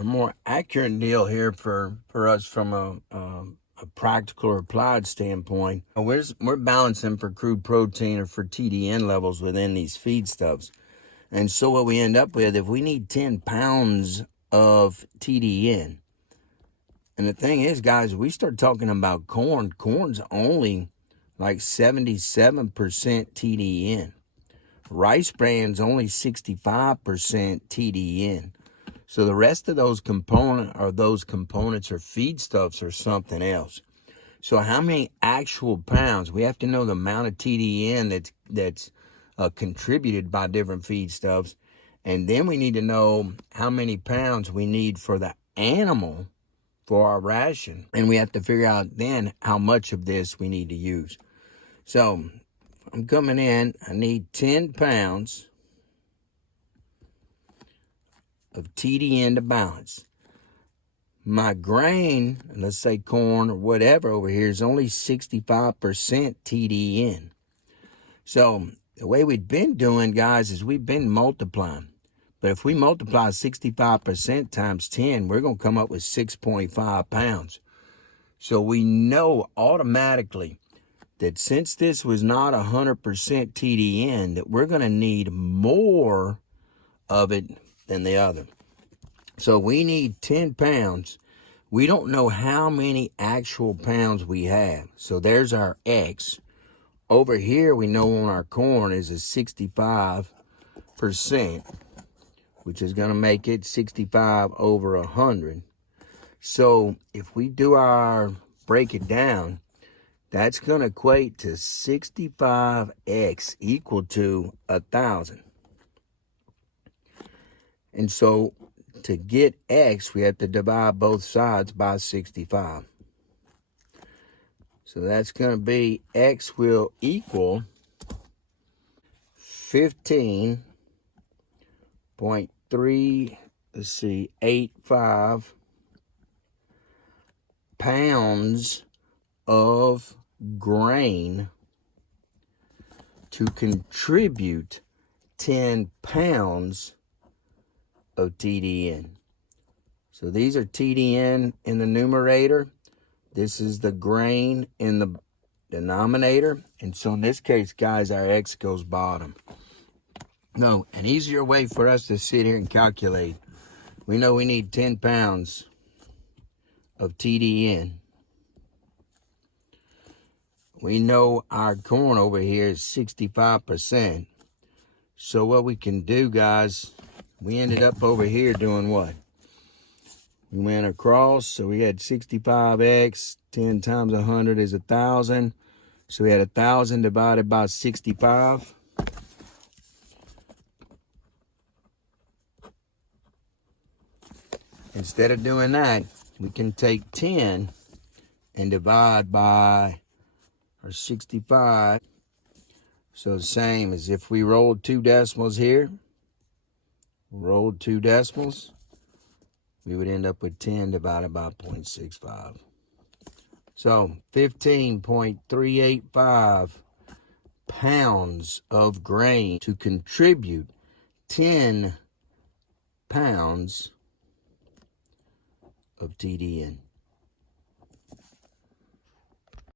a more accurate deal here for us from a practical or applied standpoint. We're balancing for crude protein or for TDN levels within these feedstuffs. And so what we end up with, if we need 10 pounds of TDN, and the thing is, guys, we start talking about corn's only like 77% TDN. Rice bran's only 65% TDN. So the rest of those components or feedstuffs or something else. So how many actual pounds? We have to know the amount of TDN that's contributed by different feedstuffs. And then we need to know how many pounds we need for the animal for our ration. And we have to figure out then how much of this we need to use. So I'm coming in, I need 10 pounds of TDN to balance. My grain, let's say corn or whatever over here, is only 65% TDN. So the way we've been doing, guys, is we've been multiplying. But if we multiply 65% times 10, we're going to come up with 6.5 pounds. So we know automatically that since this was not 100% TDN, that we're going to need more of it than the other. So we need 10 pounds. We don't know how many actual pounds we have. So there's our X. Over here, we know on our corn is a 65%, which is going to make it 65 over 100. So if we break it down, that's going to equate to 65x equal to 1,000. And so to get x, we have to divide both sides by 65. So that's going to be x will equal 15.85 pounds of grain to contribute 10 pounds of TDN. So these are TDN in the numerator. This is the grain in the denominator. And so in this case, guys, our X goes bottom. No, an easier way for us to sit here and calculate. We know we need 10 pounds of TDN. We know our corn over here is 65%. So what we can do, guys, we ended up over here doing what? We went across, so we had 65x, 10 times 100 is 1,000. So we had 1,000 divided by 65. Instead of doing that, we can take 10 and divide by our 65. So the same as if we rolled 2 decimals here, rolled 2 decimals, we would end up with 10 divided by 0.65. So 15.385 pounds of grain to contribute 10 pounds of TDN.